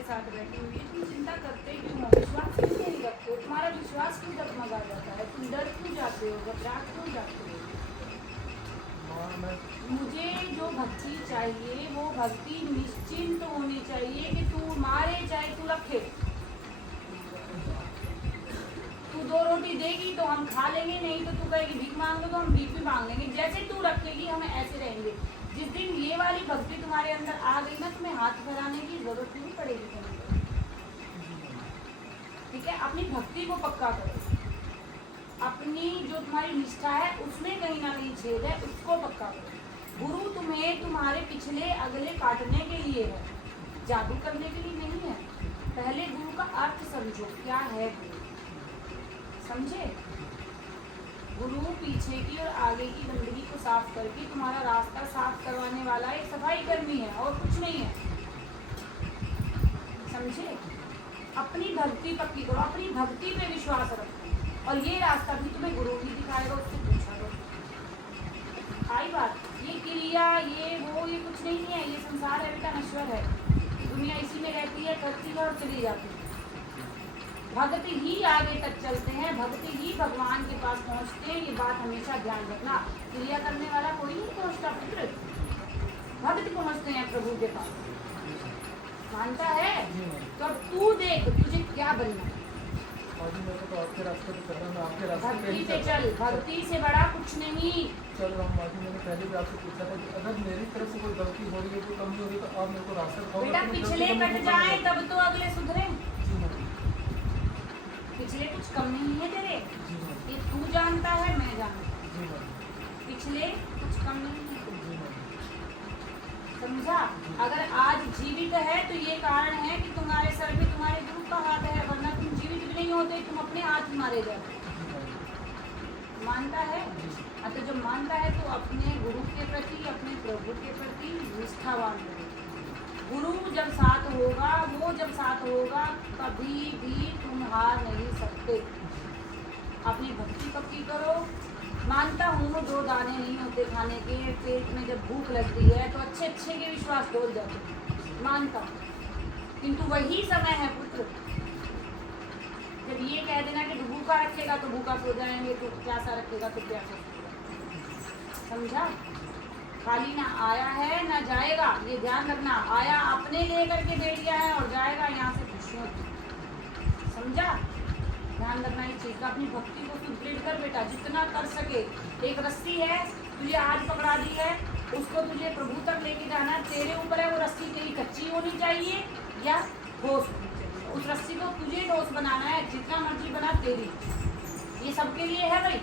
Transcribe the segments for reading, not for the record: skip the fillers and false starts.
तुम्हारे साथ बैठी हुई है, तुम चिंता करते क्यों हो, विश्वास क्यों नहीं रखते हो, तुम्हारा विश्वास क्यों डगमगा जाता है, तुम डर क्यों जाते हो, घबरा क्यों जाते हो। मुझे जो भक्ति चाहिए वो भक्ति निश्चिंत होनी चाहिए कि तू मारे चाहे तू रखे, तू 2 रोटी देगी तो हम खा लेंगे, नहीं तो तू कहेगी भीख मांग लो तो हम भीख भी मांग लेंगे, जैसे तू रखेगी हम ऐसे रहेंगे। जिस दिन ये वाली भक्ति तुम्हारे अंदर आ गई ना, तुम्हें हाथ फैलाने की जरूरत नहीं पड़ेगी तुम्हें। ठीक है, अपनी भक्ति को पक्का करो, अपनी जो तुम्हारी निष्ठा है उसमें कहीं ना कहीं छेद है, उसको पक्का करो। गुरु तुम्हें तुम्हारे पिछले अगले काटने के लिए है, जादू करने के लिए नहीं है। पहले गुरु का अर्थ समझो, क्या है गुरु, समझे। गुरु पीछे की और आगे की गंदगी को साफ करके तुम्हारा रास्ता साफ करवाने वाला एक सफाई कर्मी है और कुछ नहीं है, समझे। अपनी भक्ति पक्की करो, अपनी भक्ति पे विश्वास रखो, और ये रास्ता भी तुम्हें गुरु ही दिखाएगा, उससे पूछा करो। आई बात, ये क्रिया ये वो ये कुछ नहीं है, ये संसार है बेटा, नश्वर है, दुनिया इसी में रहती है, करती है और चली जाती है। भक्त ही आगे तक चलते हैं, भक्त ही भगवान के पास पहुंचते हैं, ये बात हमेशा ध्यान रखना। क्रिया करने वाला कोई नहीं पहुंचता पुत्र, भक्त पहुंचते हैं प्रभु के पास, मानता है। तो अब तू देख तुझे क्या बनना है, भक्ति पे चल, भक्ति से बड़ा कुछ नहीं। चल रहा हूँ माजी, मैंने पहले भी आपसे पूछा था कि अगर मेरी तरफ से कोई गलती हो रही है, कोई कमी हो रही है तो आप मेरे को रास्ता बेटा पिछले कट जाए तब तो अगले सुधरे, पिछले कुछ कम नहीं है तेरे, ये तू जानता है मैं जानता हूँ, पिछले कुछ कम नहीं है, समझा। अगर आज जीवित है तो ये कारण है कि तुम्हारे सर पे तुम्हारे गुरु का हाथ है, वरना तुम जीवित भी नहीं होते, तुम अपने हाथ मारे जाते। मानता है, तो जब मानता है तो अपने गुरु के प्रति, अपने प्रभु के प्रति निष्ठावान रहे। गुरु जब साथ होगा, वो जब साथ होगा, कभी भी तुम हार नहीं सकते। अपनी भक्ति पक्की करो। मानता हूँ 2 दाने नहीं होते खाने के, पेट में जब भूख लगती है तो अच्छे अच्छे के विश्वास डोल जाते हैं, मानता हूँ, किंतु वही समय है पुत्र जब ये कह देना कि तू भूखा रखेगा तो भूखा सो जाएंगे, तो प्यासा रखेगा तो प्यासा सो जाएंगे, समझा। खाली ना आया है ना जाएगा, ये ध्यान रखना। आया अपने लेकर के दे दिया है और जाएगा यहाँ से खुशियों, समझा। ध्यान रखना इस चीज का। अपनी भक्ति को सुदृढ़ कर बेटा, जितना कर सके। एक रस्सी है तुझे आज पकड़ा दी है, उसको तुझे प्रभु तक लेके जाना, तेरे ऊपर है वो रस्सी तेरी कच्ची होनी चाहिए या ठोस होनी चाहिए। उस रस्सी को तुझे ठोस बनाना है, जितना मर्जी बना तेरी, ये सबके लिए है भाई,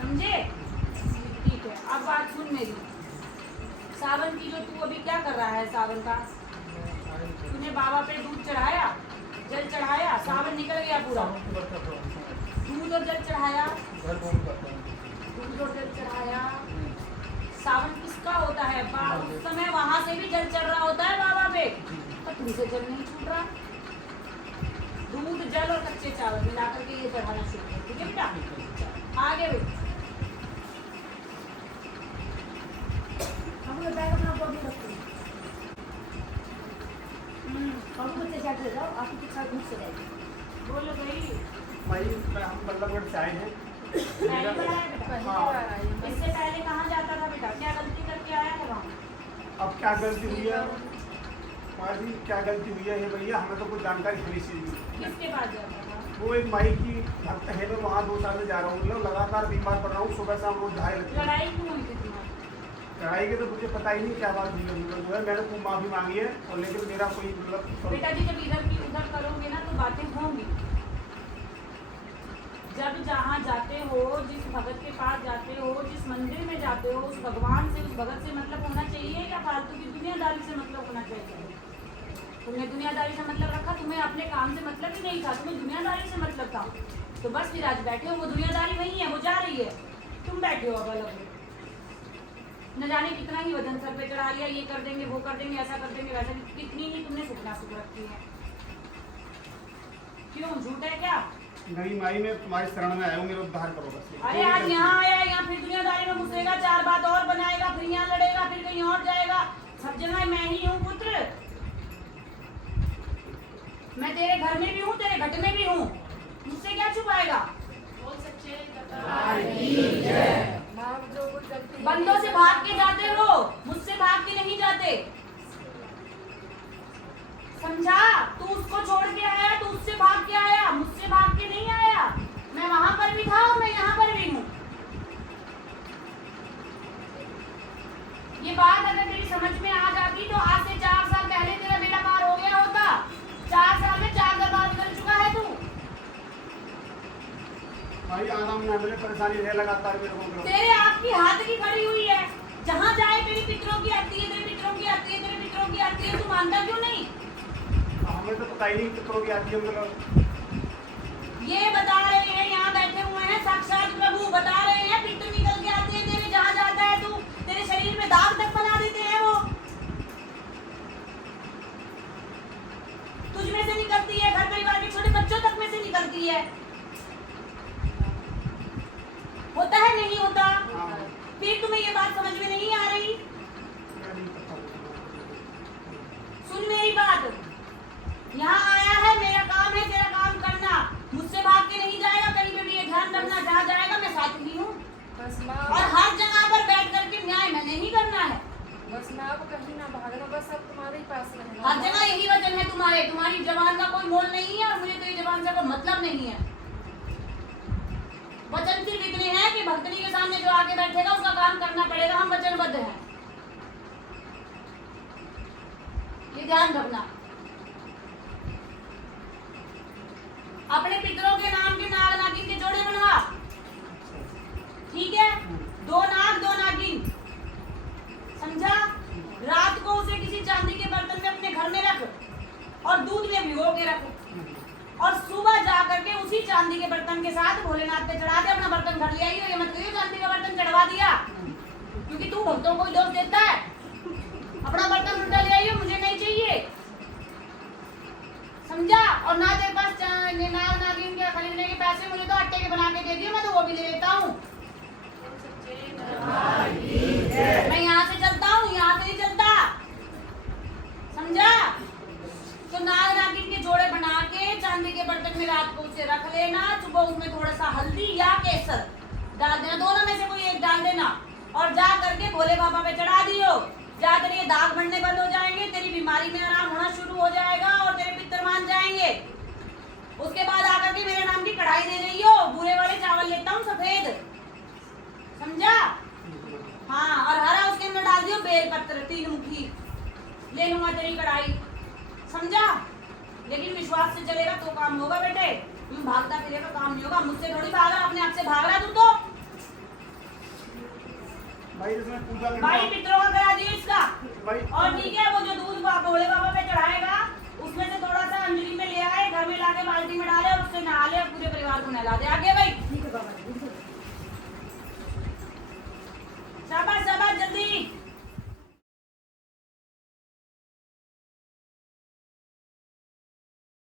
समझे। ठीक है, अब बात सुन मेरी। सावन की जो तू अभी क्या कर रहा है, सावन का तूने बाबा पे दूध चढ़ाया, जल चढ़ाया, सावन निकल गया पूरा, दूध और जल चढ़ाया, दूध और जल चढ़ाया। सावन किसका होता है, उस समय वहां से भी जल चढ़ रहा होता है बाबा पे, तो तुमसे जल नहीं छूट रहा। दूध जल और कच्चे चावल मिलाकर के ये चढ़ाना शुरू कर, ठीक है बेटा। आगे बेटा हम बैग अपना बॉडी रखते हैं, बच्चे जाते जाओ, आपके साथ मुझसे जाएगी। बोलो भाई हम बल्लभगढ़ से आए हैं। पहले बार आया बेटा? इससे पहले कहाँ जाता था बेटा, क्या गलती करके आया था वहाँ? अब क्या गलती हुई है माजी, क्या गलती हुई है ये भैया, हमें तो कुछ जानकारी थोड़ी सी नहीं। किसके पास जाता था? वो एक माई की भक्त है, मैं वहाँ 2 साल से जा रहा हूँ, लगातार बीमार पड़ रहा हूँ, सुबह शाम रोज दहाई लगती है। लड़ाई क्यों हुई थी तुम्हारी? लड़ाई के तो मुझे पता ही नहीं क्या बात हुई है, जो है मैंने खूब माफी मांगी है, और लेकिन मेरा कोई मतलब बेटा जी जब इधर की उधर करोगे ना तो बातें होंगी। जब जहाँ जाते हो, जिस भगत के पास जाते हो, जिस मंदिर में जाते हो, उस भगवान से, उस भगत से मतलब होना चाहिए या फालतू की दुनियादारी से मतलब होना चाहिए? तुमने दुनियादारी से मतलब रखा, तुम्हें अपने काम से मतलब ही नहीं था, तुम्हें दुनियादारी से मतलब था, तो बस फिर आज बैठे हो, वो दुनियादारी वही है, वो जा रही है, तुम बैठे हो अब अलग। न जाने कितना ही वजन सर पे चढ़ा लिया, ये कर देंगे वो कर देंगे, ऐसा कर देंगे वैसा, कितनी ही तुमने सुखना सुख रखी है। क्यों, झूठ है क्या? नहीं माई, मैं तुम्हारे शरण में आया हूँ, मेरा उद्धार करो बस। अरे आज यहाँ आया, यहाँ फिर दुनियादारी में घुसेगा, 4 बात और बनाएगा, फिर यहाँ लड़ेगा, फिर कहीं और जाएगा, सब जगह मैं ही हूँ पुत्र। मैं तेरे घर में भी हूँ, तेरे घट में भी हूँ, मुझसे क्या छुपाएगा? बंदों से भाग के जाते हो, मुझसे भाग के नहीं जाते। समझा? तू उसको छोड़ के आया, तू उससे भाग के आया, मुझसे भाग के नहीं आया। मैं वहां पर भी था और मैं यहाँ पर भी हूँ। ये बात अगर तेरी समझ में आ जाती तो आज से 4 साल पहले तेरा बेटा पार हो गया होता। 4 साल में 4 बर्बाद कर चुका है तू। भाई आराम ना मिले, परेशानी है लगातार मेरे को। तेरे आपकी हाथ की खड़ी हुई है, जहाँ जाए तेरी पितरों की आती है, तेरे पितरों की आती है, तेरे पितरों की आती है, तू मानता क्यों नहीं? हमें तो पता ही नहीं कितनों की आती है मतलब। ये बता रहे हैं, यहाँ बैठे हुए हैं साक्षात प्रभु, बता रहे हैं पितर निकल के आते हैं तेरे, जहाँ जाता है तू, तेरे शरीर में दाग तक बना देते हैं वो। तुझ में से निकलती है, घर परिवार के छोटे बच्चों तक में से निकलती है। होता है नहीं होता? फिर तुम्हें ये बात समझ में नहीं आ रही? सुन मेरी बात, यहाँ आया है, मेरा काम है तेरा काम करना, मुझसे भाग के नहीं जाएगा कहीं पे भी। ये ध्यान रखना, जहाँ जाएगा मैं साथ ही हूँ, और हर जगह पर बैठ करके न्याय मैंने ही करना है। बस मैं अब कहीं ना भागना, बस अब तुम्हारे ही पास रहना। हर जगह यही वचन है तुम्हारे, तुम्हारी जबान का कोई मोल नहीं है, और मुझे तेरी जबान से कोई मतलब नहीं है। वचन सिर्फ इतने हैं कि भक्तनी के सामने जो आके बैठेगा उसका काम करना पड़ेगा, हम वचनबद्ध हैं। ये ध्यान रखना। अपने पितरों के नाम के नाग नागिन के जोड़े बनवा, ठीक है? 2 नाग 2 नागिन, समझा? रात को उसे किसी चांदी के बर्तन में अपने घर में रख, और दूध में भिगो के रख, और सुबह जा करके उसी चांदी के बर्तन के साथ भोलेनाथ पे चढ़ा दे। अपना बर्तन घर ले आइयो, ये मत कहियो चांदी का बर्तन चढ़वा दिया, क्योंकि तू भक्तों को दोष देता है। अपना बर्तन उल्टा ले आइयो, मुझे नहीं चाहिए, समझा? और ना तेरे पास नाग नागिन के खरीदने के पैसे, मुझे तो आटे के बना के दे दियो, मैं तो वो भी ले लेता हूँ। मैं यहाँ से चलता हूँ, यहाँ से नहीं चलता, समझा? तो नाग नागिन के जोड़े बना के चांदी के बर्तन में रात को उसे रख लेना, सुबह उसमें थोड़ा सा हल्दी या केसर डाल देना, दोनों में से कोई एक डाल देना, और जा करके भोले बाबा पे चढ़ा दियो। जा तेरे ये दाग बढ़ने बंद हो जाएंगे, तेरी बीमारी में आराम होना शुरू हो जाएगा, और तेरे पितर मान जाएंगे। उसके बाद आकर के मेरे नाम की कढ़ाई दे रही हो, भूरे वाले चावल लेता हूँ सफेद, समझा? हाँ, और हरा उसके अंदर डाल दियो बेलपत्र 3 मुखी, ले लूंगा तेरी कढ़ाई, समझा? लेकिन विश्वास से चलेगा तो काम होगा बेटे, भागता फिरेगा काम नहीं होगा। मुझसे थोड़ी भाग रहा, अपने आप से भाग रहा तू तो। भाई इसमें पूजा भाई पितरों का करा दियो इसका, भाई। और ठीक है, वो जो दूध भोले बाबा पे चढ़ाएगा उसमें से थोड़ा सा अंजलि में ले आए, घर में लाके बाल्टी में डाले, और उससे नहा ले, और पूरे परिवार को नहला दे। आगे